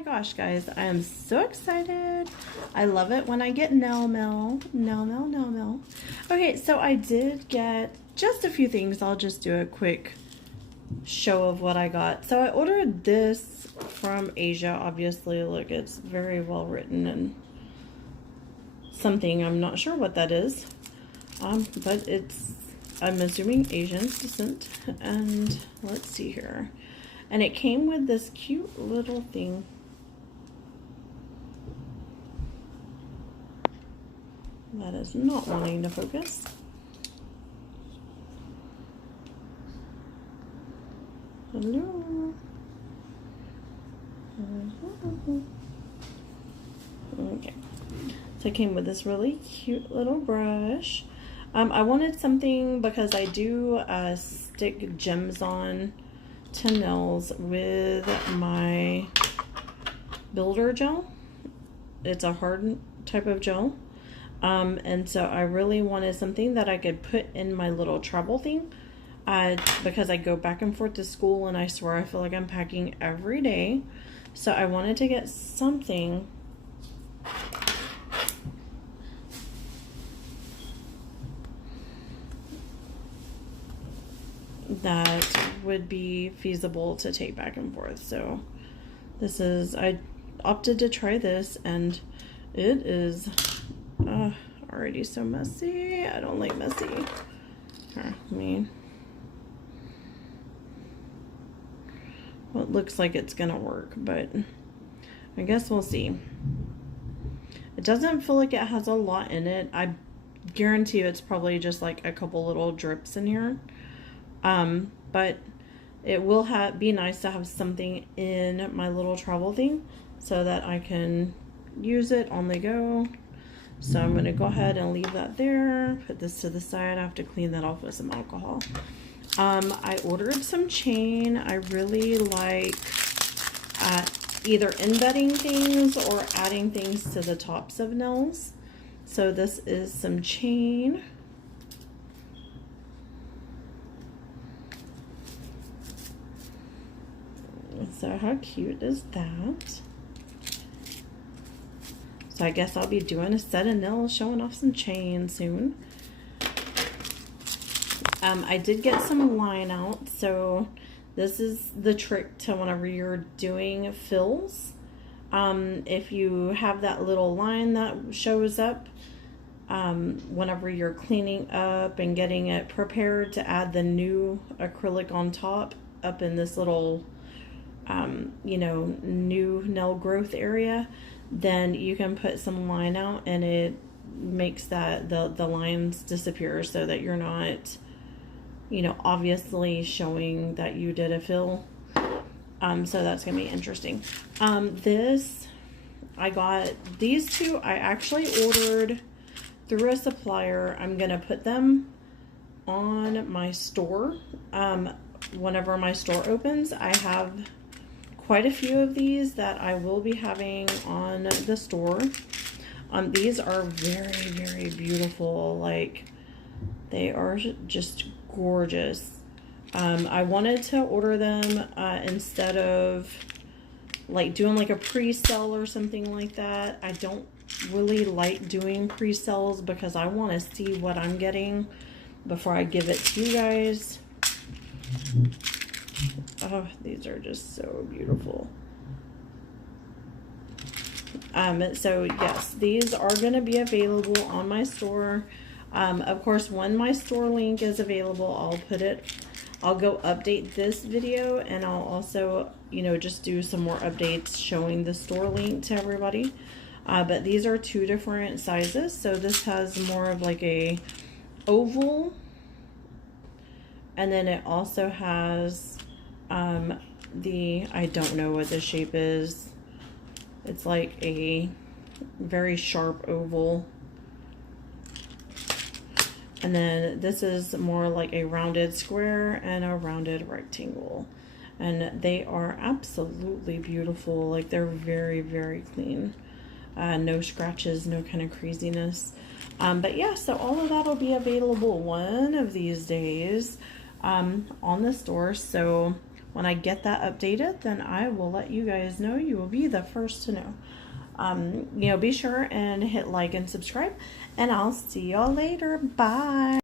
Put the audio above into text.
my gosh, guys, I am so excited. I love it when I get nail mail. Nail mail, nail mail. Okay, so I did get just a few things. I'll just do a quick show of what I got. So I ordered this from Asia. Obviously, look, it's very well written and something. I'm not sure what that is. But it's, I'm assuming Asian descent. And let's see here. And it came with this cute little thing. That is not wanting to focus. Hello. Okay. So it came with this really cute little brush. I wanted something because I do stick gems on to nails with my builder gel. It's a hard type of gel. And so I really wanted something that I could put in my little travel thing. Because I go back and forth to school and I swear I feel like I'm packing every day. So I wanted to get something that would be feasible to take back and forth. So this is, I opted to try this, and it is already so messy. I don't like messy. Here, let me, well, it looks like it's gonna work, but I guess we'll see. It doesn't feel like it has a lot in it. I guarantee you it's probably just like a couple little drips in here. But it will be nice to have something in my little travel thing so that I can use it on the go. So I'm going to go ahead and leave that there, put this to the side. I have to clean that off with some alcohol. I ordered some chain. I really like either embedding things or adding things to the tops of nails. So this is some chain. So how cute is that? So I guess I'll be doing a set of nails, showing off some chain soon. I did get some line out. So this is the trick to whenever you're doing fills. If you have that little line that shows up, whenever you're cleaning up and getting it prepared to add the new acrylic on top, up in this little you know, new nail growth area, then you can put some line out and it makes that the lines disappear so that you're not, you know, obviously showing that you did a fill. So that's gonna be interesting. This, I got these two. I actually ordered through a supplier. I'm gonna put them on my store. Whenever my store opens, I have quite a few of these that I will be having on the store. These are very, very beautiful. Like, they are just gorgeous. I wanted to order them instead of like doing like a pre-sale or something like that. I don't really like doing pre-sales because I want to see what I'm getting before I give it to you guys. Oh, these are just so beautiful. So yes, these are going to be available on my store. Of course, when my store link is available, I'll go update this video, and I'll also, you know, just do some more updates showing the store link to everybody. But these are two different sizes. So this has more of like a oval, and then it also has I don't know what the shape is. It's like a very sharp oval. And then this is more like a rounded square and a rounded rectangle. And they are absolutely beautiful. Like, they're very, very clean. No scratches, no kind of craziness. But yeah, so all of that will be available one of these days on the store. So when I get that updated, then I will let you guys know. You will be the first to know. You know, be sure and hit like and subscribe, and I'll see y'all later. Bye.